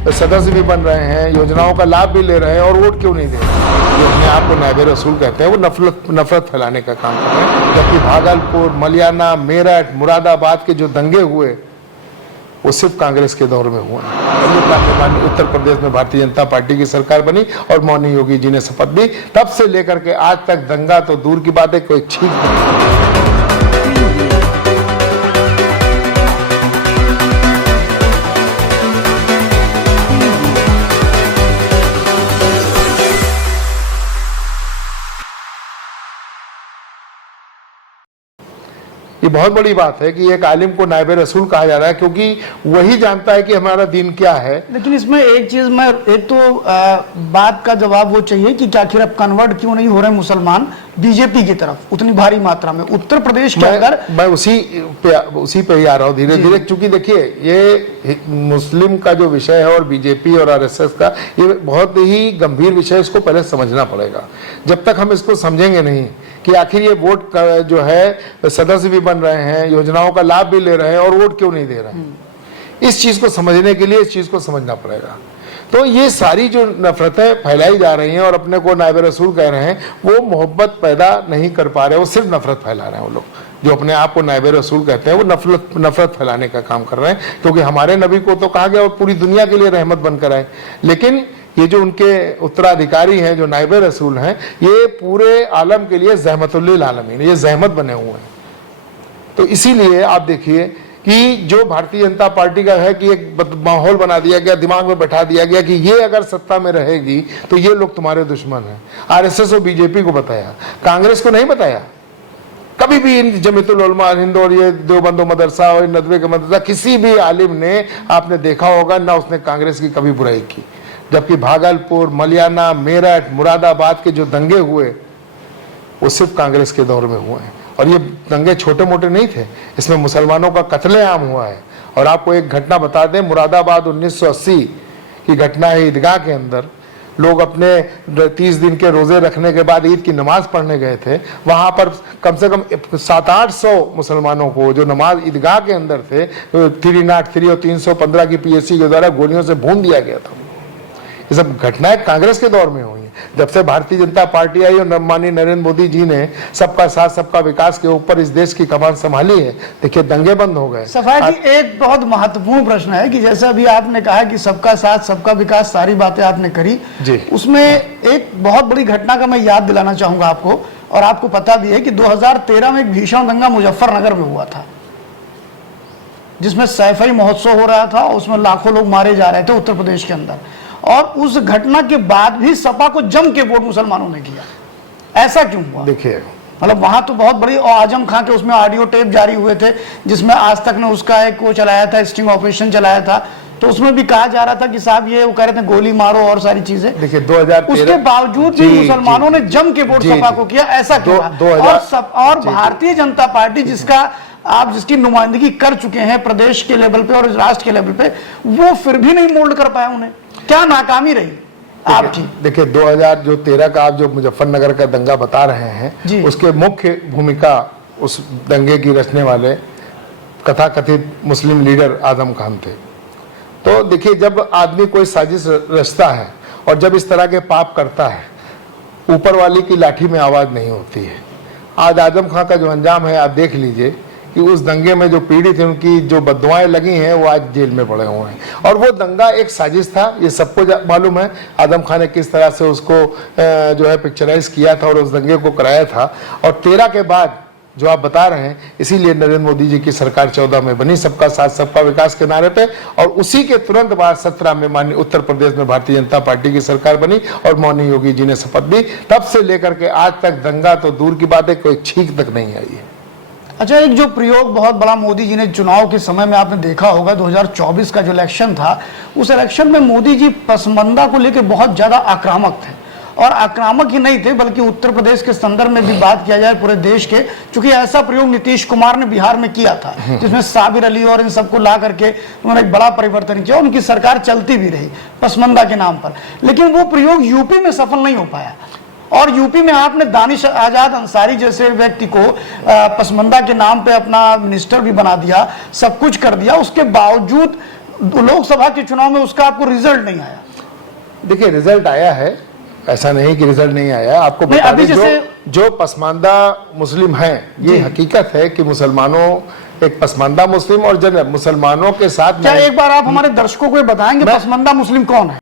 सदस्य भी बन रहे हैं, योजनाओं का लाभ भी ले रहे हैं और वोट क्यों नहीं दे रहे हैं। जो अपने आप को नायब रसूल कहते हैं वो नफरत फैलाने का काम कर रहे हैं। जबकि भागलपुर, मलियाना, मेरठ, मुरादाबाद के जो दंगे हुए वो सिर्फ कांग्रेस के दौर में हुए हैं। और ये उत्तर प्रदेश में भारतीय जनता पार्टी की सरकार बनी और मौनी योगी जी ने शपथ ली, तब से लेकर के आज तक दंगा तो दूर की बात है, कोई छींक नहीं। ये बहुत बड़ी बात है कि एक आलिम को नायब रसूल कहा जा रहा है, क्योंकि वही जानता है कि हमारा दीन क्या है। लेकिन इसमें एक चीज में एक तो बात का जवाब वो चाहिए कि आखिर अब कन्वर्ट क्यों नहीं हो रहे मुसलमान बीजेपी की तरफ उतनी भारी मात्रा में उत्तर प्रदेश के अंदर। मैं उसी पे ही आ रहा हूँ धीरे धीरे, क्योंकि देखिए ये मुस्लिम का जो विषय है और बीजेपी और आरएसएस का ये बहुत ही गंभीर विषय है, इसको पहले समझना पड़ेगा। जब तक हम इसको समझेंगे नहीं कि आखिर ये वोट जो है सदस्य भी बन रहे हैं, योजनाओं का लाभ भी ले रहे हैं और वोट क्यों नहीं दे रहे हैं, इस चीज को समझने के लिए इस चीज को समझना पड़ेगा। तो ये सारी जो नफरतें फैलाई जा रही हैं और अपने को नायब रसूल कह रहे हैं, वो मोहब्बत पैदा नहीं कर पा रहे, वो सिर्फ नफरत फैला रहे हैं। वो लोग जो अपने आप को नायब रसूल कहते हैं वो नफरत फैलाने का काम कर रहे हैं, क्योंकि हमारे नबी को तो कहा गया और पूरी दुनिया के लिए रहमत बनकर आए, लेकिन ये जो उनके उत्तराधिकारी हैं जो नायब रसूल हैं, ये पूरे आलम के लिए ज़हमतुल्लिल आलमीन, ये ज़हमत बने हुए हैं। तो इसीलिए आप देखिए कि जो भारतीय जनता पार्टी का है कि एक माहौल बना दिया गया, दिमाग में बैठा दिया गया कि ये अगर सत्ता में रहेगी तो ये लोग तुम्हारे दुश्मन हैं। आरएसएस और बीजेपी को बताया, कांग्रेस को नहीं बताया। कभी भी जमीयतुल उलमा हिंद और ये देवबंद मदरसा और नदवे के मदरसा, किसी भी आलिम ने आपने देखा होगा ना उसने कांग्रेस की कभी बुराई की। जबकि भागलपुर, मलियाना, मेरठ, मुरादाबाद के जो दंगे हुए वो सिर्फ कांग्रेस के दौर में हुए हैं। और ये दंगे छोटे मोटे नहीं थे, इसमें मुसलमानों का कत्लेआम हुआ है। और आपको एक घटना बता दें, मुरादाबाद 1980 की घटना है। ईदगाह के अंदर लोग अपने 30 दिन के रोजे रखने के बाद ईद की नमाज पढ़ने गए थे। वहां पर कम से कम 700-800 मुसलमानों को जो नमाज ईदगाह के अंदर थे 303 और 315 की पीएससी के द्वारा गोलियों से भून दिया गया था। ये सब घटनाएं कांग्रेस के दौर में हुई हैं। जब से भारतीय जनता पार्टी आई और माननीय नरेंद्र मोदी जी ने सबका साथ सबका विकास के ऊपर इस देश की कमान संभाली है, देखिए दंगे बंद हो गए। सफाई जी, एक बहुत महत्वपूर्ण प्रश्न है कि जैसे अभी आपने कहा कि सबका साथ सबका विकास, सारी बातें आपने करी जी। उसमें एक बहुत बड़ी घटना का मैं याद दिलाना चाहूंगा आपको, और आपको पता भी है कि 2013 में एक भीषण दंगा मुजफ्फरनगर में हुआ था, जिसमें सैफई महोत्सव हो रहा था, उसमें लाखों लोग मारे जा रहे थे उत्तर प्रदेश के अंदर। और उस घटना के बाद भी सपा को जम के वोट मुसलमानों ने किया। ऐसा क्यों हुआ? देखिए, मतलब वहां तो बहुत बड़ी, और आजम खां के उसमें ऑडियो टेप जारी हुए थे जिसमें आज तक ने उसका एक वो चलाया था, स्टिंग ऑपरेशन चलाया था, तो उसमें भी कहा जा रहा था कि साहब ये वो कह रहे थे गोली मारो और सारी चीजें। देखिए 2013 उसके बावजूद भी मुसलमानों ने जम के वोट सपा को किया। ऐसा क्यों? और भारतीय जनता पार्टी जिसकी नुमाइंदगी कर चुके हैं प्रदेश के लेवल पे और राष्ट्र के लेवल पे, वो फिर भी नहीं मोल्ड कर पाया। उन्हें क्या नाकामी रही आपकी? देखिए 2013 का आप जो मुजफ्फरनगर का दंगा बता रहे हैं, उसके मुख्य भूमिका उस दंगे की रचने वाले कथाकथित मुस्लिम लीडर आजम खान थे। तो देखिए, जब आदमी कोई साजिश रचता है और जब इस तरह के पाप करता है, ऊपर वाली की लाठी में आवाज नहीं होती है। आज आजम खान का जो अंजाम है आप देख लीजिए कि उस दंगे में जो पीड़ित थे उनकी जो बददुआएं लगी हैं वो आज जेल में पड़े हुए हैं। और वो दंगा एक साजिश था, ये सबको मालूम है। आजम खान ने किस तरह से उसको जो है पिक्चराइज किया था और उस दंगे को कराया था। और 13 के बाद जो आप बता रहे हैं, इसीलिए नरेंद्र मोदी जी की सरकार 14 में बनी, सबका साथ सबका विकास के नारे पे। और उसी के तुरंत बाद 17 में माननीय उत्तर प्रदेश में भारतीय जनता पार्टी की सरकार बनी और मौनी योगी जी ने शपथ ली। तब से लेकर के आज तक दंगा तो दूर की बात है, कोई छींक तक नहीं आई है। अच्छा, एक जो प्रयोग बहुत बड़ा मोदी जी ने चुनाव के समय में आपने देखा होगा, 2024 का जो इलेक्शन था, उस इलेक्शन में मोदी जी पसमंदा को लेकर बहुत ज्यादा आक्रामक थे। और आक्रामक ही नहीं थे बल्कि उत्तर प्रदेश के संदर्भ में भी बात किया जाए पूरे देश के, क्योंकि ऐसा प्रयोग नीतीश कुमार ने बिहार में किया था जिसमें साबिर अली और इन सबको ला करके उन्होंने एक बड़ा परिवर्तन किया। उनकी सरकार चलती भी रही पसमंदा के नाम पर, लेकिन वो प्रयोग यूपी में सफल नहीं हो पाया। और यूपी में आपने दानिश आजाद अंसारी जैसे व्यक्ति को पसमंदा के नाम पे अपना मिनिस्टर भी बना दिया, सब कुछ कर दिया, उसके बावजूद लोकसभा के चुनाव में उसका आपको रिजल्ट नहीं आया? देखिए रिजल्ट आया है, ऐसा नहीं कि रिजल्ट नहीं आया। आपको नहीं, बता अभी दें, जैसे- जो पसमानदा मुस्लिम हैं, ये हकीकत है कि मुसलमानों, एक पसमानदा मुस्लिम और जनरल मुसलमानों के साथ क्या एक बार आप हमारे दर्शकों को ये बताएंगे पसमानदा मुस्लिम कौन है?